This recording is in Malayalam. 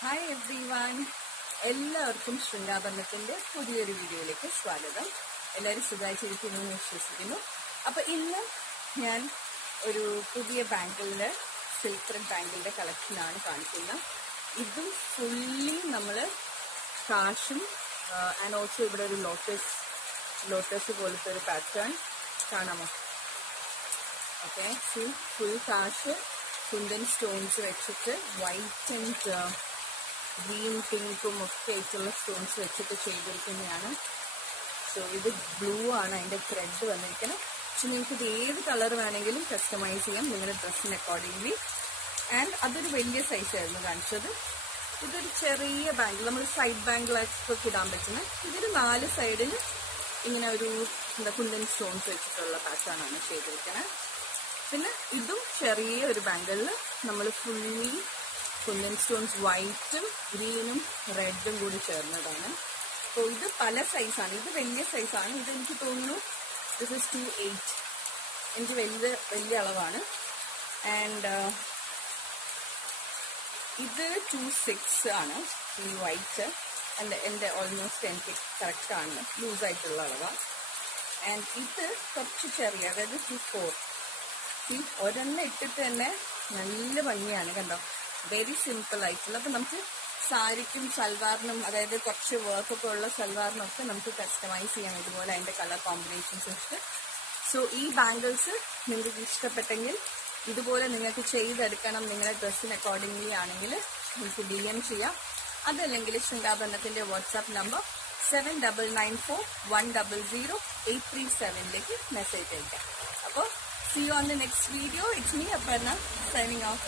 ഹായ് എവ്രി വൺ, എല്ലാവർക്കും ശൃംഗാഭരണത്തിന്റെ പുതിയൊരു വീഡിയോയിലേക്ക് സ്വാഗതം. എല്ലാവരും സുഖമായിട്ടിരിക്കുന്നു എന്ന് വിശ്വസിക്കുന്നു. അപ്പോൾ ഇന്ന് ഞാൻ ഒരു പുതിയ ബാങ്കിളിൻ്റെ സിൽക്ക് ത്രെഡ് ബാങ്കിളിൻ്റെ കളക്ഷനാണ് കാണിക്കുന്നത്. ഇതും ഫുള്ളി നമ്മൾ കാശും ആൻഡ് ഓൾസോ ഇവിടെ ഒരു ലോട്ടസ് പോലത്തെ ഒരു പാറ്റേൺ കാണാമോ? ഓക്കെ, ഫുൾ കാശ് കുന്തൻ സ്റ്റോൺസ് വെച്ചിട്ട് വൈറ്റ് ആൻഡ് ഗ്രീൻ പിങ്കും ഒക്കെ ആയിട്ടുള്ള സ്റ്റോൺസ് വെച്ചിട്ട് ചെയ്തിരിക്കുന്നതാണ്. സോ ഇത് ബ്ലൂ ആണ് അതിൻ്റെ ത്രെഡ് വന്നിരിക്കുന്നത്. പക്ഷെ നിങ്ങൾക്ക് ഇത് ഏത് കളർ വേണമെങ്കിലും കസ്റ്റമൈസ് ചെയ്യാം നിങ്ങളുടെ ഡ്രസ്സിന് അക്കോർഡിംഗ്ലി. ആൻഡ് അതൊരു വലിയ സൈസായിരുന്നു കാണിച്ചത്. ഇതൊരു ചെറിയ ബാങ്കിൾ, നമ്മൾ സൈഡ് ബാങ്കിളൊക്കെ ഇടാൻ പറ്റുന്ന. ഇതിന് 4 സൈഡിന് ഇങ്ങനെ ഒരു കുന്തൻ സ്റ്റോൺസ് വെച്ചിട്ടുള്ള പാറ്റേൺ ആണ് ചെയ്തിരിക്കുന്നത്. പിന്നെ ഇതും ചെറിയ ഒരു ബാങ്കിളിൽ നമ്മൾ ഫുള്ളി കുന്തൻ സ്റ്റോൺസ് വൈറ്റും ഗ്രീനും റെഡും കൂടി ചേർന്നതാണ്. അപ്പോൾ ഇത് പല സൈസാണ്. ഇത് വലിയ സൈസാണ്. ഇത് എനിക്ക് തോന്നുന്നു ദിസ് ഇസ് 2.8. എനിക്ക് വലിയ അളവാണ്. ആൻഡ് ഇത് 2.6 ആണ് ഈ വൈറ്റ്. എൻ്റെ ഓൾമോസ്റ്റ് എനിക്ക് കറക്റ്റാണ്, ലൂസായിട്ടുള്ള അളവാണ്. ആൻഡ് ഇത് കുറച്ച് ചെറിയ, അതായത് 2.4. ഈ ഒരെണ്ണം ഇട്ടിട്ട് തന്നെ നല്ല ഭംഗിയാണ്, കണ്ടോ? വെരി സിമ്പിൾ ആയിട്ടുള്ള. അപ്പം നമുക്ക് സാരിക്കും സൽവാറിനും, അതായത് കുറച്ച് വർക്കൊക്കെ ഉള്ള സൽവാറിനൊക്കെ നമുക്ക് കസ്റ്റമൈസ് ചെയ്യാം ഇതുപോലെ അതിൻ്റെ കളർ കോമ്പിനേഷൻസ് വെച്ചിട്ട്. സോ ഈ ബാംഗിൾസ് നിങ്ങൾക്ക് ഇഷ്ടപ്പെട്ടെങ്കിൽ ഇതുപോലെ നിങ്ങൾക്ക് ചെയ്തെടുക്കണം നിങ്ങളുടെ ഡ്രസ്സിന് അക്കോർഡിംഗ്ലി ആണെങ്കിൽ നിങ്ങൾക്ക് DM ചെയ്യാം. അതല്ലെങ്കിൽ ശൃംഗാഭരണത്തിൻ്റെ വാട്സാപ്പ് നമ്പർ 7994100837 മെസ്സേജ് അയക്കാം. അപ്പോൾ see you on the next video. It's me, Aparna, signing off.